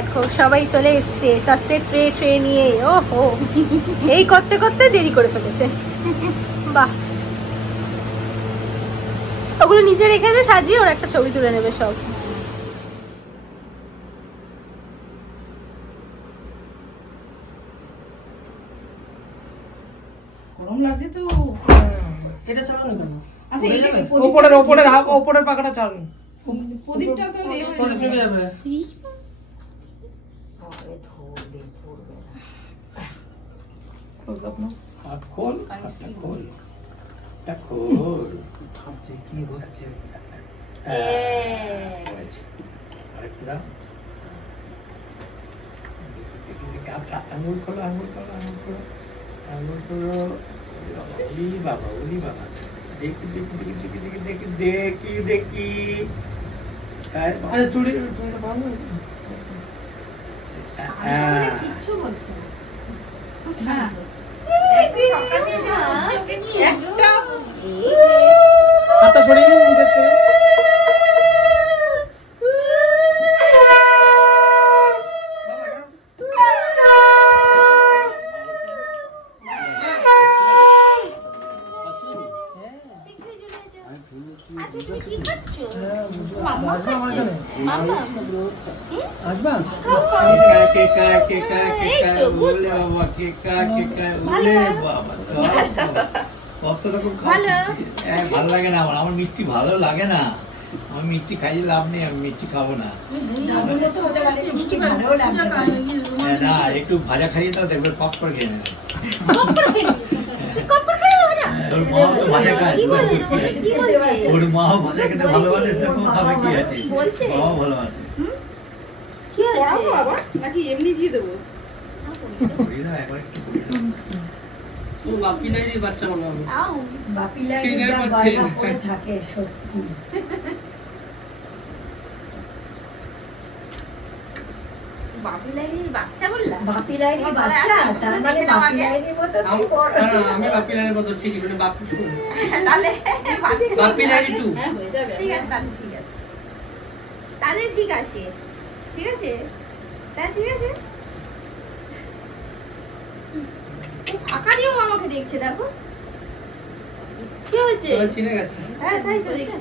দেখো সবাই চলে এসছে তত্ত্বের ট্রে নিয়ে। ওহো, এই করতে করতে দেরি করে ফেলেছে। বাহ, ওগুলো নিচে রেখে দে, সাজিয়ে ওর একটা ছবি তুলে নেবে সব। গরম লাগছে তো। এটা চালানো কেন? আচ্ছা ওপরের পাখাটা চালানো। প্রদীপটা তো নেমে যাবে। কি হচ্ছে? আঙুল খোলো, আঙুল খোলো, আঙুল খোলো, আঙুল খোলো। ওলি বাবা, ওলি বাবা, দেখি দেখি দেখি দেখি দেখি দেখি দেখি। চুড়িটা ভালো কিচ্ছু বলছে একটা হাতটা সরিয়ে নিন মুখের থেকে। ভালো লাগে না আমার মিষ্টি ভালো লাগে না। আমি মিষ্টি খাইয়ে লাভ নেই, আমি মিষ্টি খাবো না। না, একটু ভাজা খাইয়ে দাও, দেখবে পপ করে খেয়ে নেবে। ওর মা তো ভাজা খায়, ওর মাও ভাজা খেতে ভালোবাসে, খাবে কি আছে, মাও ভালোবাসে। নাকি এমনি দিয়ে দেবো? একবার একটু বাপি লাইরি বাচ্চা মনে হবে। বাপি লাইরি থাকে সত্যি। বাপি লাইরির বাচ্চা বললা? বাপি লাইরির বাচ্চা, তার মানে বাপি লাইরির মতো তুই বড়। না আমি বাপি লাইরির মতো ঠিকই বলে বাপি টু। তাহলে বাপি লাইরি টু। হ্যাঁ হয়ে যাবে। ঠিক আছে, তাহলে ঠিক আছে, তাহলে ঠিক আছে, ঠিক আছে, তাহলে ঠিক আছে। আকারিও আমাকে দেখছে, দেখো কি হয়েছে। চিনে গেছে। হ্যাঁ তাই তো দেখছি।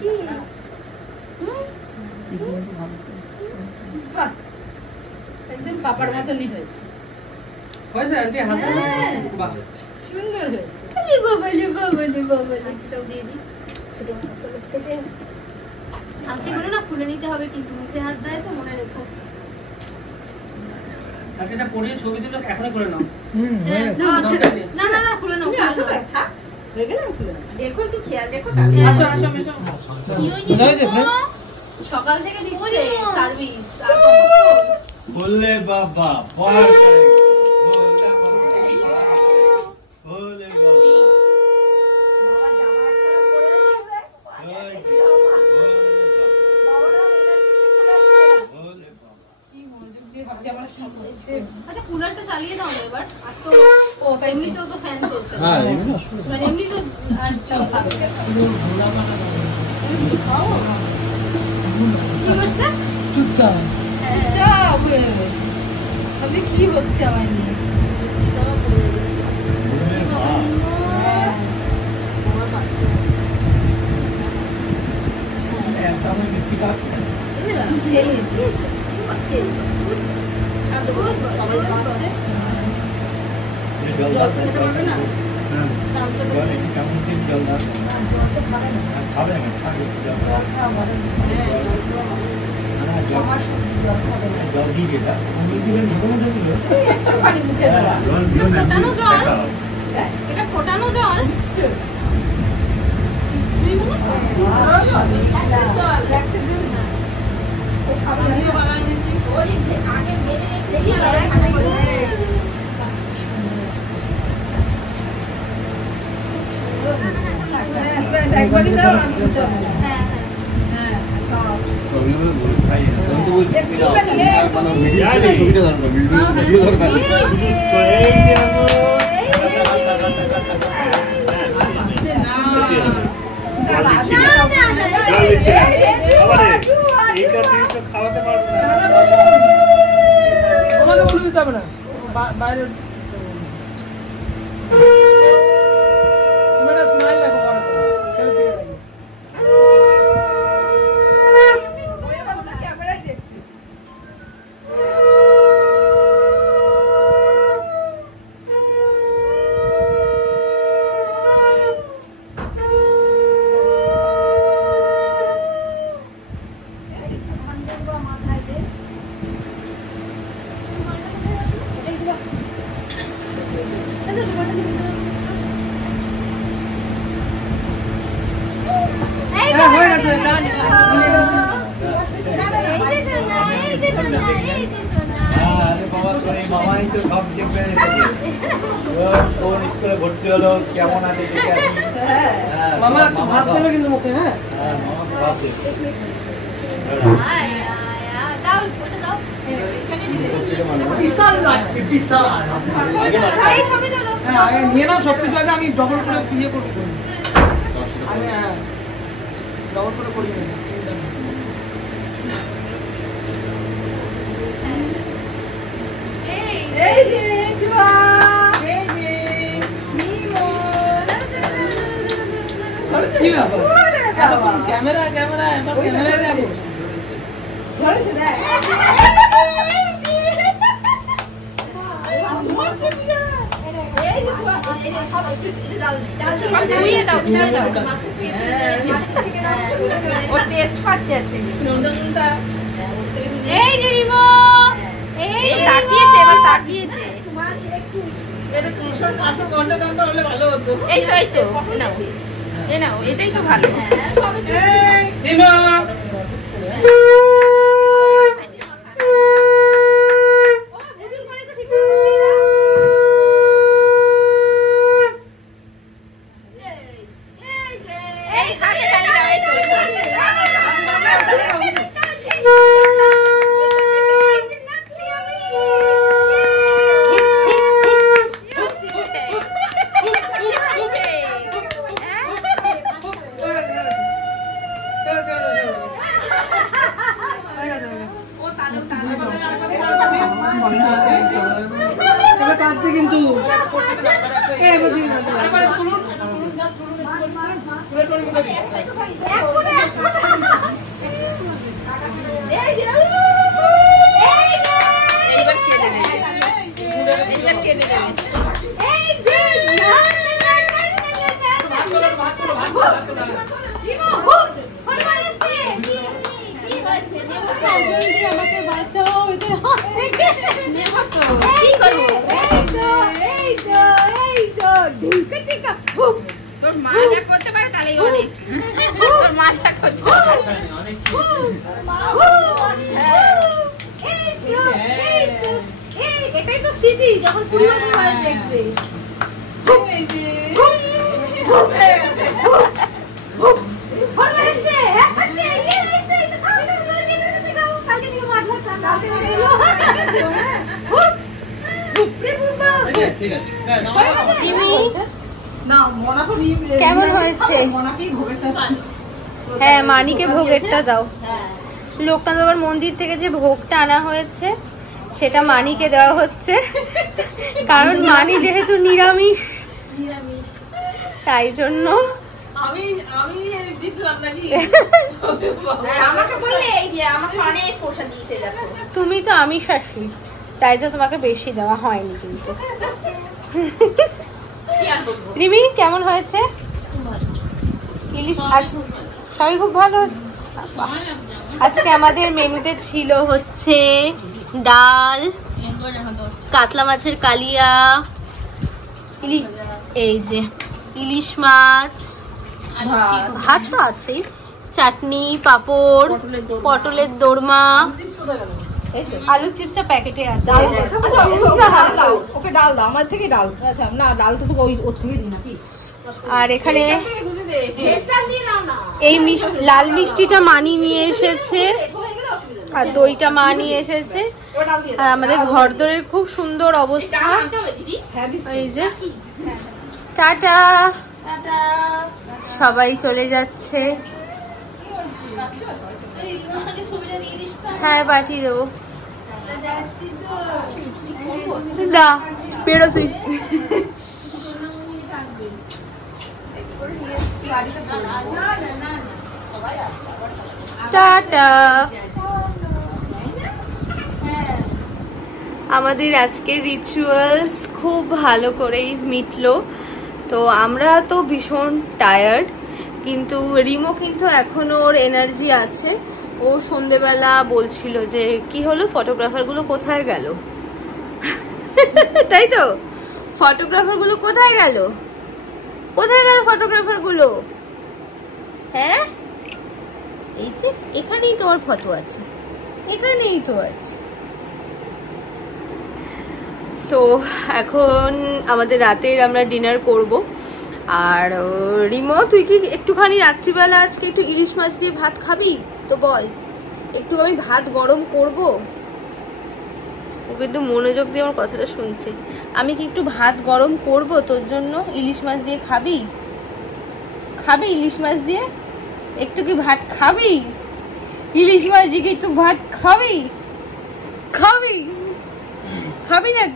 কি বাহ, একদম পাপার মতনই হয়েছে। হয়েছে আন্টি হাতে। বাহ, সুন্দর হয়েছে। বলি বাবলি বাবলি বাবলি। এটাও দিয়ে দিই ছোট মতলব থেকে। আংটিগুলো না খুলে নিতে হবে, কিন্তু মুখে হাত দেয় তো, মনে রেখো। আন্টি এটা পরিয়ে ছবি তুলে এখনই করে নাও। না না না, খুলে নাও। তুমি আছো তো? থাক, হয়ে গেলে আমি খুলে নেবো। দেখো, একটু খেয়াল রেখো। আসো আসো মিশো। সকাল থেকে দিচ্ছে সার্ভিস, আর কতক্ষণ? বললে বাবা, বলে বাবা, বাবা জামা একখানা পরে আসবে। বাবারা এনার্জিতে চলে আসছে। বলে বাবা। কি মনোযোগ দিয়ে ভাবছি আমার কি হচ্ছে। আচ্ছা, কুলারটা চালিয়ে দাও না এবার। আর তো এমনিতেও তো ফ্যান চলছে না। হ্যাঁ, এমনি অসুবিধা মানে এমনি তো আর চালাতে কি হচ্ছে? চুপচাপ হয়ে গেছে। তাহলে কি হচ্ছে আমার নিয়ে? বলে বাবা। এত আমি মিষ্টি খাচ্ছি না। সবাই খাচ্ছে। জল জল তো খেতে পারবে না? হ্যাঁ, চামচটা জল দিয়ে। একটু কেমন দিন জল দাও। জল তো খাবে না। খাবে না, খাবে জল দাও। জল খাওয়া ভালো না। হ্যাঁ, জল খাওয়া ভালো। হ্যাঁ, জল আমার সত্যি জল খাবে না। জল দিয়ে দিলা। আমি দিলে ঢোকানো যাবে। একটু পানি মুখে দেওয়া। জল দিও না। ফোটানো জল? দেখাও। এটা ফোটানো জল? আমিও বানাই নিয়েছি। ওই আগে বেড়ে দেখি একবারই দাও, আমি দিতে পারছি। হ্যাঁ হ্যাঁ। খাওয়াতে পারবো না। দিতে হবে না, বাইরে স্মাইল দেখো বড় করে, ছেলে দিকে দেখো। মামাই তো সব দেখবে, স্কুলে ভর্তি হলো, কেমন আছে দেখে আসি। মামা ভাত দেবে কিন্তু মুখে। হ্যাঁ মামা ভাত দেবে। বিশাল লাগছে, বিশাল। হ্যাঁ আগে নিয়ে নাও সবকিছু, আগে আমি ডবল করে ইয়ে করবো, আগে হ্যাঁ ডবল করে করি না। কি ব্যাপার, ক্যামেরা ক্যামেরা এবার ক্যামেরায় দেখো। এই যে রিমো, এই তাকিয়েছে, এবার তাকিয়েছে। এটা 300-500 ঘন্টা ঘন্টা হলে ভালো হতো। এই তো নাও, এই নাও, এটাই তো ভালো। রিমা কিন্তু তোর মা যা করতে পারে তাহলেই অনেক, তোর মা যা করতে পারে। এটাই তো স্মৃতি, যখন 20 বছর বয়স দেখবে। কেমন হয়েছে? হ্যাঁ মানিকে ভোগেরটা দাও। লোকনাথ বাবার মন্দির থেকে যে ভোগটা আনা হয়েছে সেটা মানিকে দেওয়া হচ্ছে, কারণ মানি যেহেতু নিরামিষ, তাই জন্য আমি জিতলাম নাকি? আমাকে বললে এই যে আমাকে অনেক পোষা দিয়েছে, দেখো তুমি তো আমিষাশী, তাই তো তোমাকে বেশি দেওয়া হয়নি। কিন্তু রিমি কেমন হয়েছে? ইলিশ সবই খুব ভালো হচ্ছে। আজকে আমাদের মেনুতে ছিল হচ্ছে ডাল, কাতলা মাছের কালিয়া, এই যে ইলিশ মাছ, ভাত তো আছেই, চাটনি, পাঁপড়, পটলের দোরমা, আলু চিপসটা প্যাকেটে আছে। ওকে ডাল দাও, আমার থেকে ডাল। আচ্ছা না, ডাল তো ওই ওর থেকে দিই নাকি। আর এখানে এই লাল মিষ্টিটা মানি নিয়ে এসেছে, আর দইটা মা নিয়ে এসেছে। আর আমাদের ঘরদোরের খুব সুন্দর অবস্থা। এই যে টাটা, সবাই চলে যাচ্ছে। হ্যাঁ পাঠিয়ে দেবো। না বেরো তুই। টাটা। আমাদের আজকের রিচুয়ালস খুব ভালো করেই মিটলো। তো আমরা তো ভীষণ টায়ার্ড, কিন্তু রিমো কিন্তু এখনো ওর এনার্জি আছে। ও সন্ধেবেলা বলছিল যে কি হলো, ফটোগ্রাফারগুলো কোথায় গেল, তাই তো ফটোগ্রাফারগুলো কোথায় গেল, কোথায় গেল ফটোগ্রাফারগুলো? হ্যাঁ এই যে এখানেই তোমার ফটো আছে, এখানেই তো আছে। তো এখন আমাদের রাতের আমরা ডিনার করব। আর রিমো তুই কি একটুখানি রাত্রিবেলা আজকে একটু ইলিশ মাছ দিয়ে ভাত খাবি তো বল, একটু আমি ভাত গরম করব। ও কিন্তু মনোযোগ দিয়ে আমার কথাটা শুনছে। আমি কি একটু ভাত গরম করব তোর জন্য, ইলিশ মাছ দিয়ে খাবি? খাবি ইলিশ মাছ দিয়ে? একটু কি ভাত খাবি? ইলিশ মাছ দিয়ে কি একটু ভাত খাবি? খাবি খাবি না?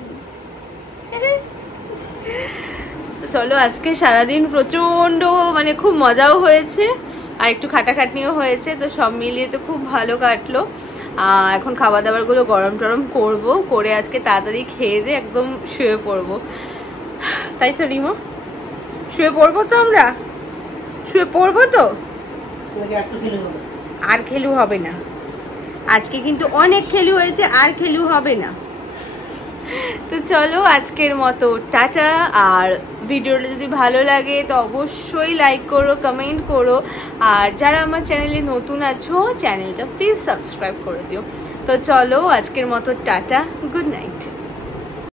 চলো আজকে সারাদিন প্রচন্ড মানে খুব মজাও হয়েছে আর একটু খাটাখাটনিও হয়েছে, তো সব মিলিয়ে তো খুব ভালো কাটলো। এখন খাবার দাবার গুলো গরম টরম করবো, করে আজকে তাড়াতাড়ি খেয়ে দিয়ে একদম শুয়ে পড়বো। তাই তো রিমো, শুয়ে পড়বো তো আমরা, শুয়ে পড়বো তো। আর খেলু হবে না, আজকে কিন্তু অনেক খেলু হয়েছে, আর খেলু হবে না। তো চলো আজকের মতো টাটা। আর ভিডিওটা যদি ভালো লাগে তো অবশ্যই লাইক করো, কমেন্ট করো। আর যারা আমার চ্যানেলে নতুন আছো চ্যানেলটা প্লিজ সাবস্ক্রাইব করে দিও। তো চলো আজকের মতো টাটা, গুড নাইট।